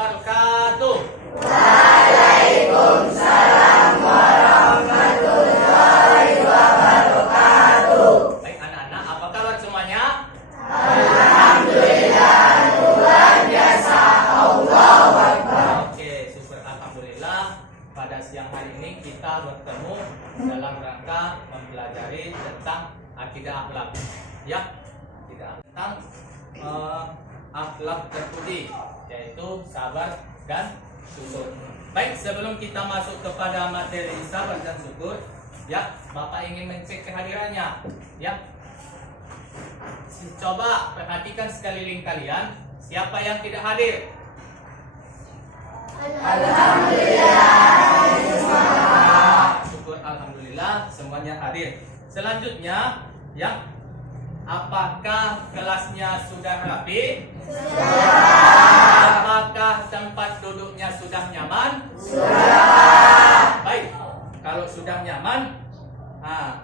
wabarakatuh. Waalaikumsalam warahmatullahi wabarakatuh. Baik anak-anak, apa kabar semuanya? Alhamdulillah, luar biasa. Allahu Akbar. Oke, syukur alhamdulillah. Pada siang hari ini kita bertemu dalam rangka mempelajari tentang akidah akhlak. Ya, tidak tentang akhlak terpuji, yaitu sabar dan syukur. Baik, sebelum kita masuk kepada materi sabar dan syukur, ya, Bapak ingin mencek kehadirannya. Ya, coba perhatikan sekeliling kalian, siapa yang tidak hadir? Alhamdulillah. Syukur alhamdulillah semuanya hadir. Selanjutnya, ya, apakah kelasnya sudah rapi? Apakah tempat duduknya sudah nyaman? Sudah. Baik, kalau sudah nyaman,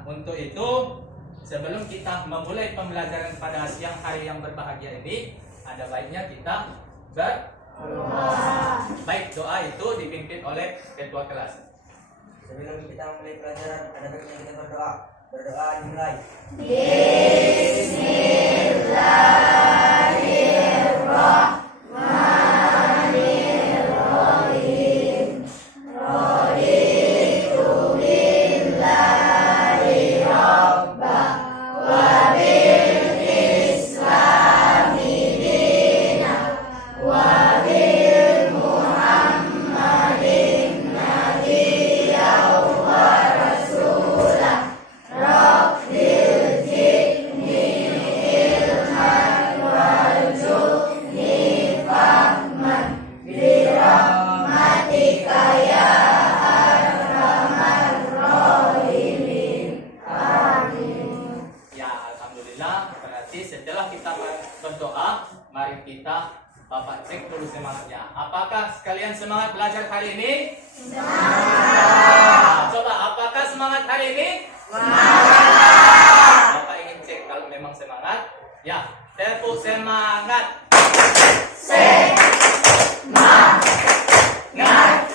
untuk itu sebelum kita memulai pembelajaran pada siang hari yang berbahagia ini, ada baiknya kita berdoa. Baik, doa itu dipimpin oleh ketua kelas. Sebelum kita mulai pelajaran, ada baiknya kita berdoa. Berdoa dimulai. Bismillahirrahmanirrahim. Raditu billahi rabba wa bil islami dina wa bil muhammadin nabiyya wa rasulah. Rabbil zidni ilman warzuqni fahman birahmatika ya arhamar rahimin. Amin. Ya, alhamdulillah. Berarti setelah kita berdoa, mari kita Bapak cek dulu semangatnya. Apakah sekalian semangat belajar hari ini? Semangat. Coba, apakah semangat hari ini? Semangat. Bapak ingin cek kalau memang semangat. Ya, tepuk semangat. Semangat.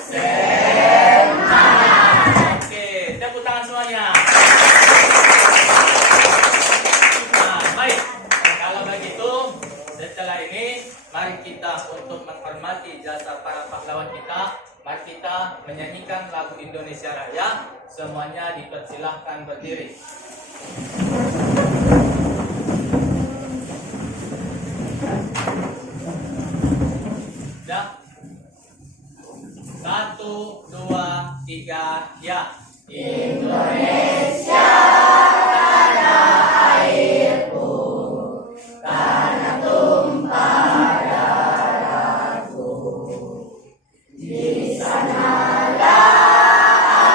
Semangat. Oke, tepuk tangan semuanya. Nah, baik. Kalau begitu, setelah ini mari kita untuk menghormati jasa para pahlawan kita, mari kita menyanyikan lagu Indonesia Raya. Semuanya dipersilahkan berdiri. Dah. 1, 2, 3, ya. Indonesia tanah airku, tanah tumpah darahku. Di sanalah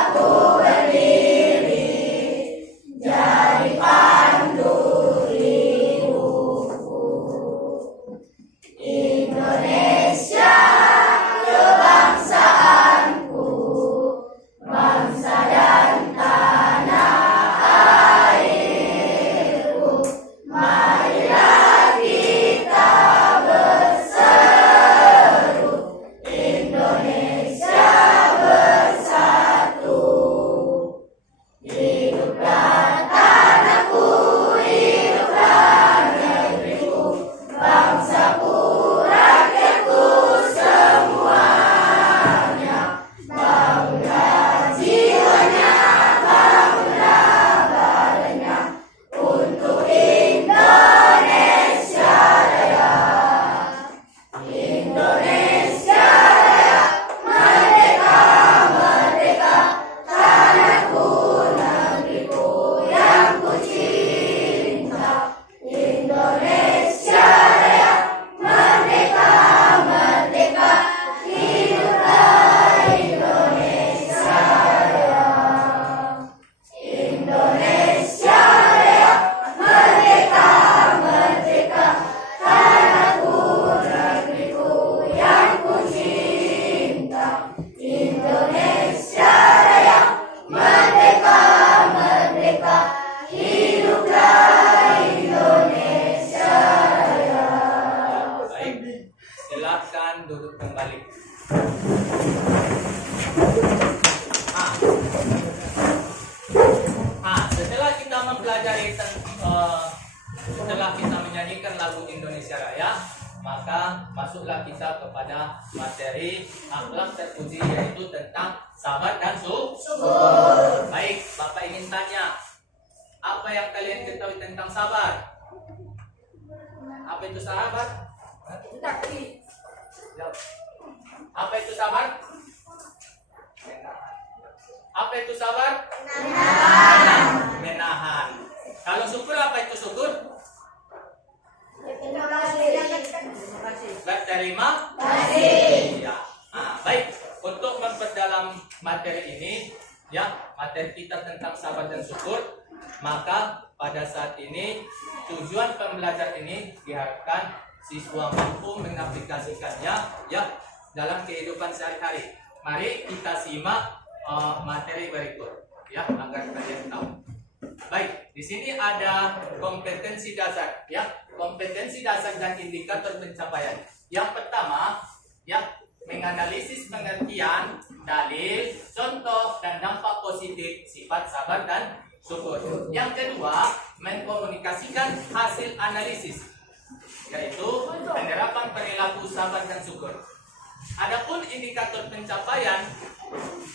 aku berdiri, jadi pandu hidupku. Indonesia kebangsaanku, bangsa dan tanah silakan duduk kembali. Setelah kita mempelajari setelah kita menyanyikan lagu Indonesia Raya, maka masuklah kita kepada materi akhlak terpuji, yaitu tentang sabar dan syukur. Baik, Bapak ingin tanya, apa yang kalian ketahui tentang sabar? Apa itu sabar? Apa itu sabar? Apa itu sabar? Menahan. Kalau syukur, apa itu syukur? Berterima kasih. Ya. Baik. Untuk memperdalam materi ini, ya, materi kita tentang sabar dan syukur, maka pada saat ini tujuan pembelajaran ini diharapkan siswa mampu mengaplikasikannya, ya, dalam kehidupan sehari-hari. Mari kita simak materi berikut, ya, agar kalian tahu. Baik, di sini ada kompetensi dasar, ya, kompetensi dasar dan indikator pencapaian. Yang pertama, ya, menganalisis pengertian, dalil, contoh, dan dampak positif sifat sabar dan syukur. Yang kedua, mengkomunikasikan hasil analisis, yaitu penerapan perilaku sabar dan syukur. Adapun indikator pencapaian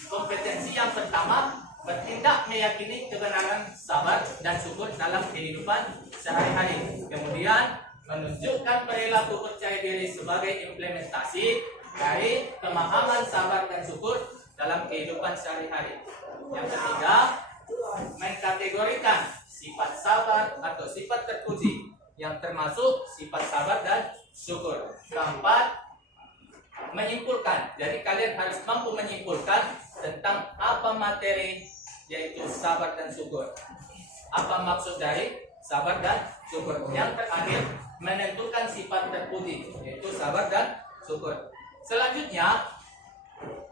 kompetensi yang pertama, bertindak meyakini kebenaran sabar dan syukur dalam kehidupan sehari-hari. Kemudian, menunjukkan perilaku percaya diri sebagai implementasi dari pemahaman sabar dan syukur dalam kehidupan sehari-hari. Yang ketiga, mengkategorikan sifat sabar atau sifat terpuji yang termasuk sifat sabar dan syukur. Keempat, menyimpulkan. Jadi kalian harus mampu menyimpulkan tentang apa materi yaitu sabar dan syukur. Apa maksud dari sabar dan syukur? Yang terakhir, menentukan sifat terpuji yaitu sabar dan syukur. Selanjutnya,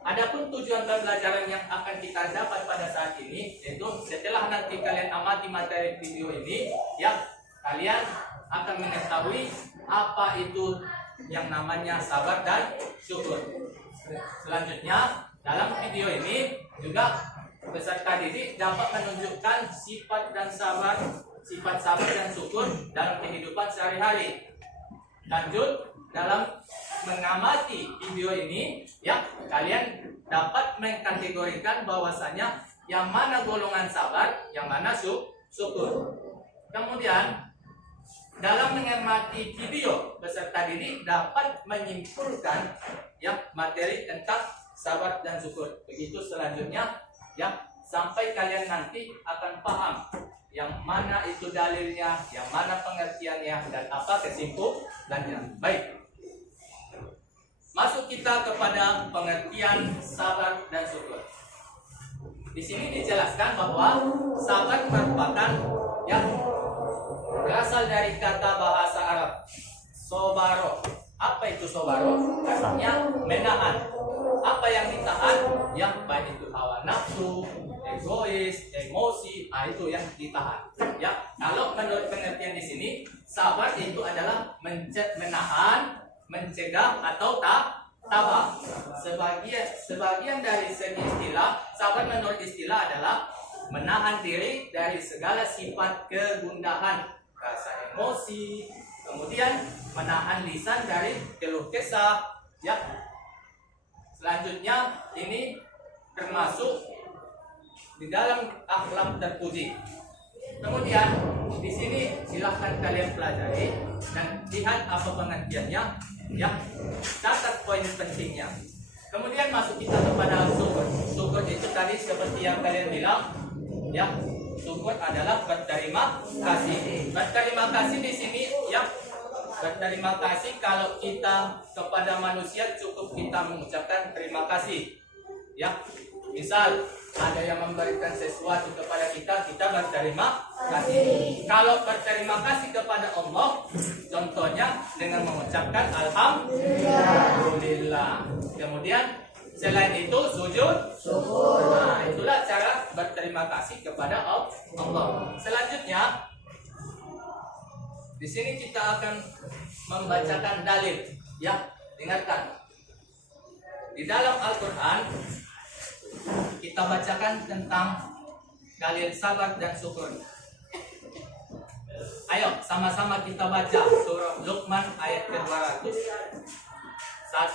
adapun tujuan pembelajaran yang akan kita dapat pada saat ini, yaitu setelah nanti kalian amati materi video ini, ya, kalian akan mengetahui apa itu yang namanya sabar dan syukur. Selanjutnya, dalam video ini juga peserta didik dapat menunjukkan sifat sabar dan syukur dalam kehidupan sehari-hari. Lanjut, dalam mengamati video ini, ya, kalian dapat mengkategorikan bahwasanya yang mana golongan sabar, yang mana syukur. Kemudian, dalam mengamati video, peserta didik dapat menyimpulkan, ya, materi tentang sabar dan syukur. Begitu selanjutnya, ya, sampai kalian nanti akan paham yang mana itu dalilnya, yang mana pengertiannya, dan apa kesimpulannya. Baik, masuk kita kepada pengertian sabar dan syukur. Di sini dijelaskan bahwa sabar merupakan, ya, berasal dari kata bahasa Arab sobaro. Apa itu sobaro? Artinya menahan. Apa yang ditahan? Yang baik itu hawa nafsu, egois, emosi, itu yang ditahan. Ya, kalau menurut pengertian di sini, sabar itu adalah menahan, mencegah atau tabah. Sebagian dari segi istilah, sabar menurut istilah adalah menahan diri dari segala sifat kegundahan, rasa emosi, kemudian menahan lisan dari keluh kesah, ya. Selanjutnya, ini termasuk di dalam akhlak terpuji. Kemudian di sini silahkan kalian pelajari dan lihat apa pengertiannya, ya. Catat poin pentingnya. Kemudian masuk kita kepada syukur. Syukur itu tadi seperti yang kalian bilang, ya. Syukur adalah berterima kasih. Berterima kasih di sini, ya. Berterima kasih kalau kita kepada manusia cukup kita mengucapkan terima kasih, ya. Misal ada yang memberikan sesuatu kepada kita, kita berterima kasih. Kalau berterima kasih kepada Allah, contohnya dengan mengucapkan alhamdulillah. Kemudian selain itu sujud syukur. Nah, itulah cara berterima kasih kepada Allah. Selanjutnya, di sini kita akan membacakan dalil, ya. Ingatkan, Di dalam Al-Quran kita bacakan tentang dalil sabar dan syukur. Ayo sama-sama kita baca surah Luqman ayat ke-200. 1,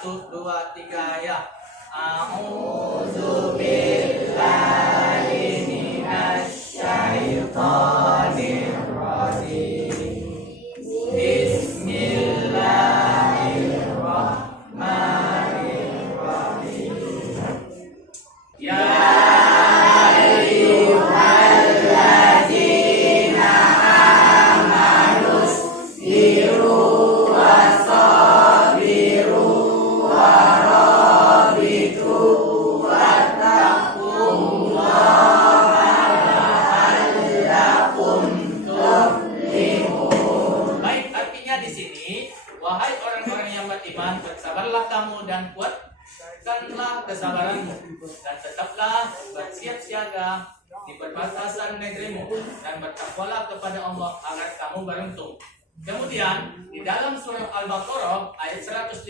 2, 3 ya. A'udzu billahi minasy syaithanir rajim. Bismillahirrahmanirrahim. Ya ayyuhalladzina amanu sabiru wasabiru warabitu wattaqullaha la'allakum tuflihun. Baik, artinya di sini, wahai orang-orang yang beriman, bersabarlah kamu dan kuatkanlah kesabaranmu, dan tetaplah bersiap siaga di perbatasan negerimu, dan bertakwalah kepada Allah agar kamu beruntung. Kemudian di dalam surah Al-Baqarah ayat 155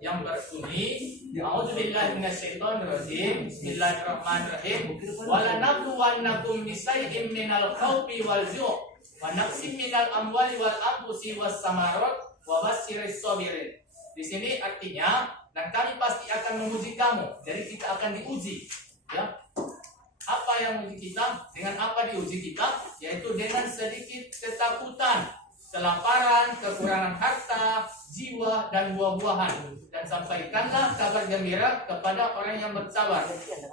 yang berbunyi, A'udzubillahi minasyaitonirrajim. Bismillahirrahmanirrahim. Walanabluwannakum bisay'im minal khawfi wal ju' wa naqsim minal amwali wal anfusi was samarat wa basyirish sabirin. Di sini artinya, dan kami pasti akan menguji kamu. Jadi kita akan diuji, ya. Apa yang menguji kita? Dengan apa diuji kita? Yaitu dengan sedikit ketakutan, kelaparan, kekurangan harta, jiwa, dan buah-buahan. Dan sampaikanlah kabar gembira kepada orang yang bersabar,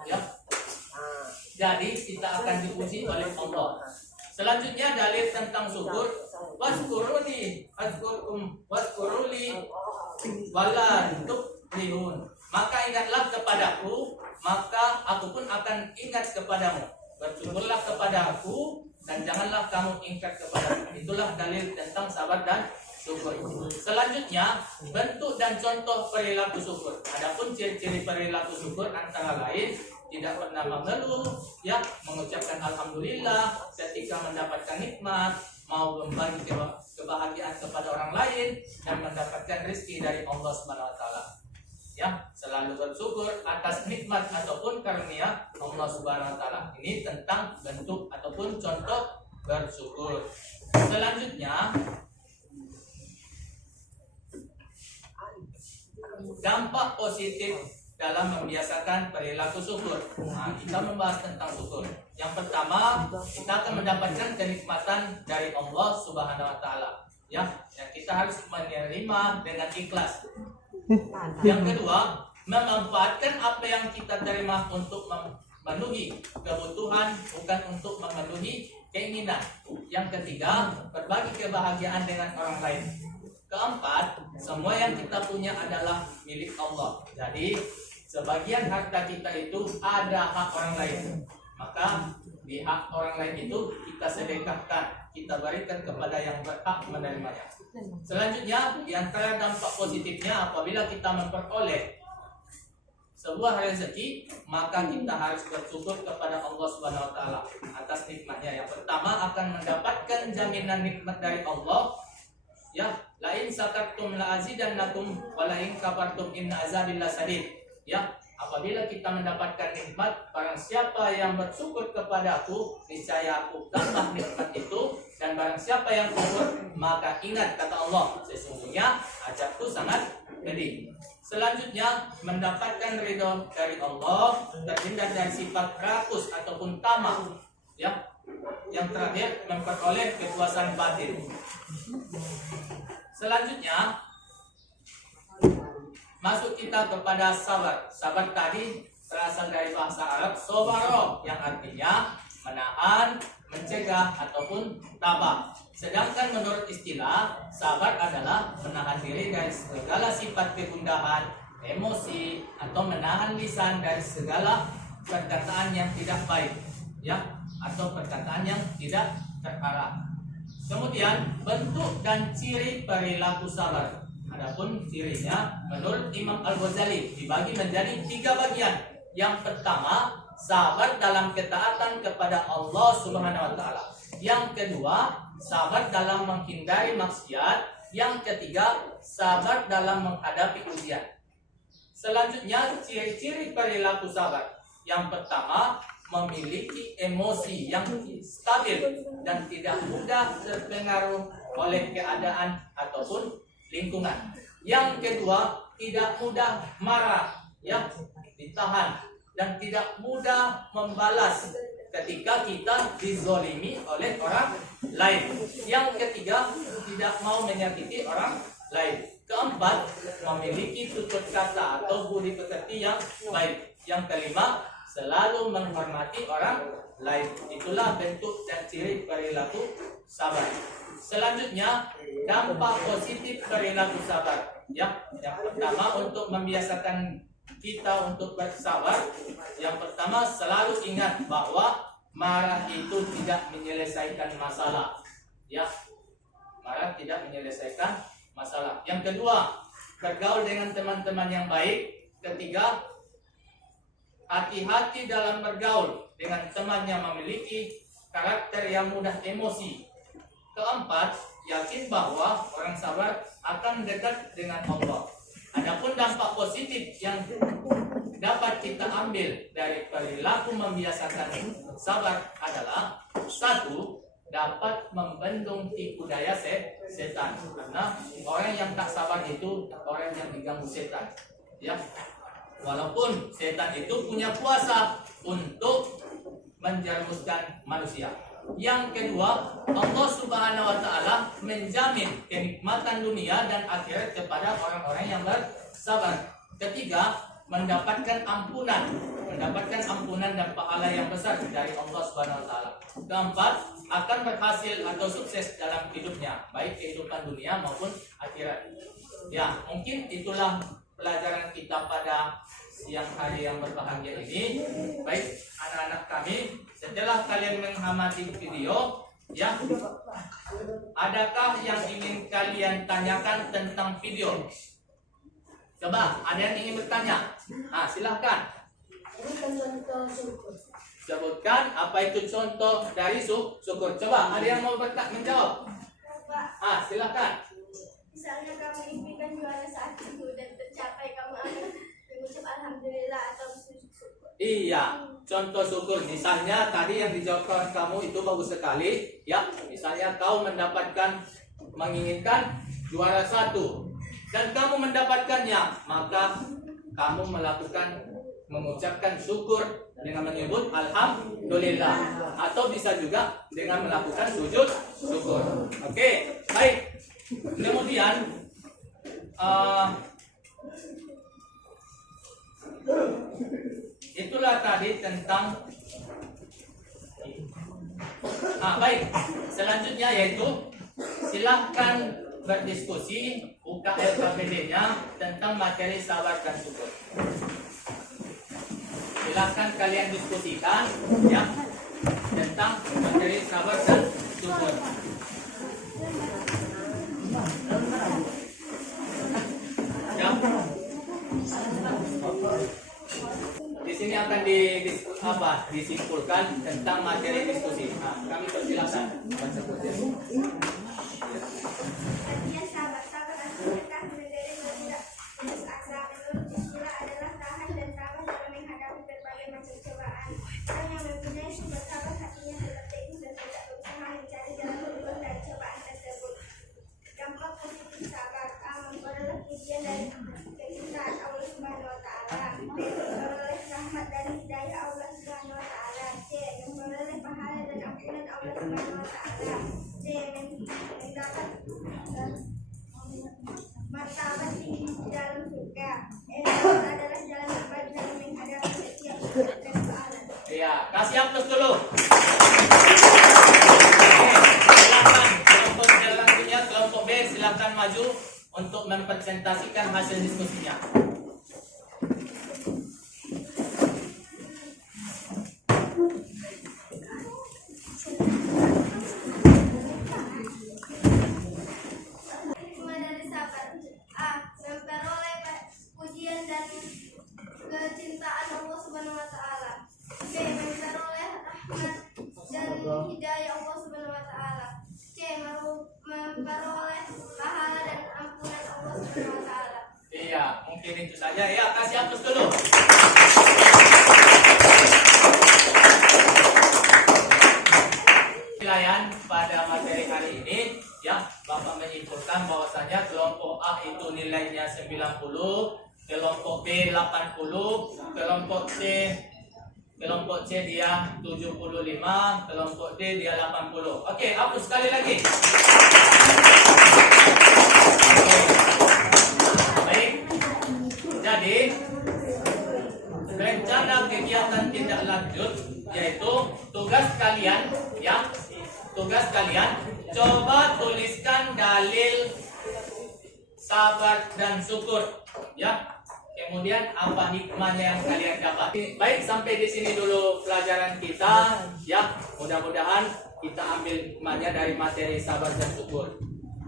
ya. Jadi kita akan diuji oleh Allah. Selanjutnya dalil tentang syukur. Waskuruni azkurkum waskuruli wala tuflihun. Maka ingatlah kepadaku, maka aku pun akan ingat kepadamu. Bersyukurlah kepada aku, dan janganlah kamu ingkar kepadaku. Itulah dalil tentang sabar dan syukur. Selanjutnya, bentuk dan contoh perilaku syukur. Adapun ciri-ciri perilaku syukur antara lain, tidak pernah mengeluh, ya, mengucapkan alhamdulillah ketika mendapatkan nikmat, mau membagi kebahagiaan kepada orang lain, dan mendapatkan rezeki dari Allah Subhanahu wa taala. Ya, selalu bersyukur atas nikmat ataupun karunia Allah Subhanahu wa taala. Ini tentang bentuk ataupun contoh bersyukur. Selanjutnya, dampak positif dalam membiasakan perilaku syukur. Nah, kita membahas tentang syukur. Yang pertama, kita akan mendapatkan kenikmatan dari Allah Subhanahu wa taala. Ya, yang kita harus menerima dengan ikhlas. Yang kedua, memanfaatkan apa yang kita terima untuk memenuhi kebutuhan, bukan untuk memenuhi keinginan. Yang ketiga, berbagi kebahagiaan dengan orang lain. Keempat, semua yang kita punya adalah milik Allah. Jadi, sebagian harta kita itu ada hak orang lain. Maka di hak orang lain itu kita sedekahkan, kita berikan kepada yang berhak menerimanya. Selanjutnya, di antara dampak positifnya, apabila kita memperoleh sebuah rezeki, maka kita harus bersyukur kepada Allah Subhanahu wa taala atas nikmatnya. Yang pertama, akan mendapatkan jaminan nikmat dari Allah. Ya, lain sakartum la azidannakum wa lain kafartum inna azabi lasadid. Ya, apabila kita mendapatkan nikmat, barang siapa yang bersyukur kepadaku, niscaya aku tambah nikmat itu, dan barang siapa yang kufur, maka ingat kata Allah, sesungguhnya azabku sangat pedih. Selanjutnya, mendapatkan ridho dari Allah, terhindar dari sifat rakus ataupun tamak. Ya, yang terakhir, memperoleh kepuasan batin. Selanjutnya, masuk kita kepada sabar. Sabar tadi berasal dari bahasa Arab sobaro, yang artinya menahan, mencegah ataupun tabah. Sedangkan menurut istilah, sabar adalah menahan diri dari segala sifat kegundahan, emosi, atau menahan lisan dari segala perkataan yang tidak baik, ya, atau perkataan yang tidak terarah. Kemudian bentuk dan ciri perilaku sabar. Adapun cirinya menurut Imam Al-Ghazali dibagi menjadi 3 bagian. Yang pertama, sabar dalam ketaatan kepada Allah Subhanahu wa taala. Yang kedua, sabar dalam menghindari maksiat. Yang ketiga, sabar dalam menghadapi ujian. Selanjutnya, ciri-ciri perilaku sabar. Yang pertama, memiliki emosi yang stabil dan tidak mudah terpengaruh oleh keadaan ataupun lingkungan. Yang kedua, tidak mudah marah, ya, ditahan dan tidak mudah membalas ketika kita dizolimi oleh orang lain. Yang ketiga, tidak mau menyakiti orang lain. Keempat, memiliki tutur kata atau budi pekerti yang baik. Yang kelima, selalu menghormati orang lain. Itulah bentuk dan ciri perilaku sabar. Selanjutnya, dampak positif perilaku sabar. Yang pertama, untuk membiasakan kita untuk bersabar. Yang pertama, selalu ingat bahwa marah itu tidak menyelesaikan masalah. Ya, marah tidak menyelesaikan masalah. Yang kedua, bergaul dengan teman-teman yang baik. Ketiga, hati-hati dalam bergaul dengan teman yang memiliki karakter yang mudah emosi. Keempat, yakin bahwa orang sabar akan dekat dengan Allah. Adapun dampak positif yang dapat kita ambil dari perilaku membiasakan sabar adalah: satu, dapat membendung tipu daya setan. Karena orang yang tak sabar itu orang yang diganggu setan. Ya, walaupun setan itu punya kuasa untuk menjerumuskan manusia. Yang kedua, Allah Subhanahu wa Ta'ala menjamin kenikmatan dunia dan akhirat kepada orang-orang yang bersabar. Ketiga, mendapatkan ampunan dan pahala yang besar dari Allah Subhanahu wa Ta'ala. Keempat, akan berhasil atau sukses dalam hidupnya, baik kehidupan dunia maupun akhirat. Ya, mungkin itulah pelajaran kita pada siang hari yang berbahagia ini. Baik anak-anak kami, setelah kalian mengamati video, ya, adakah yang ingin kalian tanyakan tentang video? Coba, ada yang ingin bertanya? Silahkan. Sebutkan apa itu contoh dari syukur. Coba, ada yang mau menjawab? Silahkan. Misalnya kamu impikan juara saat itu dan tercapai, kamu akan mengucap alhamdulillah atau bersyukur. Iya, contoh syukur. Misalnya tadi yang dijawabkan kamu itu bagus sekali. Ya, misalnya kau menginginkan juara 1 dan kamu mendapatkannya, maka kamu mengucapkan syukur dengan menyebut alhamdulillah, atau bisa juga dengan melakukan sujud syukur. Oke, baik. Kemudian itulah tadi tentang baik. Selanjutnya yaitu silahkan berdiskusi UKLKBD-nya tentang materi sabar dan syukur. Silahkan kalian diskusikan, ya, tentang materi sabar dan syukur. Ya. Di sini akan disimpulkan tentang materi diskusi. Kami persilakan. Artinya sabar artinya menderita dan tidak putus asa. Menurut istilah adalah tahan dan tabah dalam menghadapi berbagai macam cobaan. Orang yang mempunyai sumber sabar hatinya tetap teguh dan tidak berusaha mencari jalan keluar dari cobaan tersebut. Dampak positif sabar: memperoleh pujian dari kecintaan Allah Subhanahu wa Ta'ala. B. Memperoleh rahmat dan hidayah Allah Subhanahu wa Ta'ala. C. Memperoleh pahala dan ampunan Allah Subhanahu wa Ta'ala. D. Mendapat martabat tinggi di dalam surga. Adalah jalan terbaik dalam menghadapi setiap persoalan. Iya, kasih aplaus dulu. Silakan kelompok selanjutnya, kelompok B, silakan maju untuk mempresentasikan hasil diskusinya. Dari sabar: A. Memperoleh pujian dan kecintaan Allah Subhanahu wa Ta'ala. B. Memperoleh rahmat dan hidayah Allah Subhanahu wa Ta'ala. C. Memperoleh pahala dan ampunan Allah Subhanahu wa Ta'ala. Iya, mungkin itu Misalnya ya, kasih hapus dulu. Penilaian pada materi hari ini ya, Bapak menyimpulkan bahwasanya kelompok A itu nilainya 90, kelompok B 80, kelompok C dia 75, kelompok D dia 80. Oke, hapus sekali lagi. Baik. Jadi rencana kegiatan tindak lanjut yaitu tugas kalian ya, tugas kalian coba tuliskan dalil sabar dan syukur ya. Kemudian apa hikmahnya yang kalian dapat. Baik, sampai di sini dulu pelajaran kita ya. Mudah-mudahan kita ambil hikmahnya dari materi sabar dan syukur.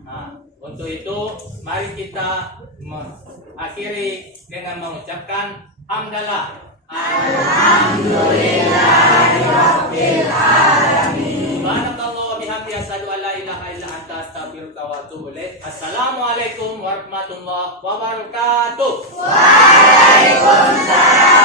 Nah, untuk itu mari kita mengakhiri dengan mengucapkan hamdalah. Alhamdulillahirabbil alamin. Subhanallah wa bihamdihi asyhadu an la ilaha illa anta astaghfiruka wa atubu ilaik. Assalamualaikum warahmatullahi wabarakatuh. Waalaikumsalam.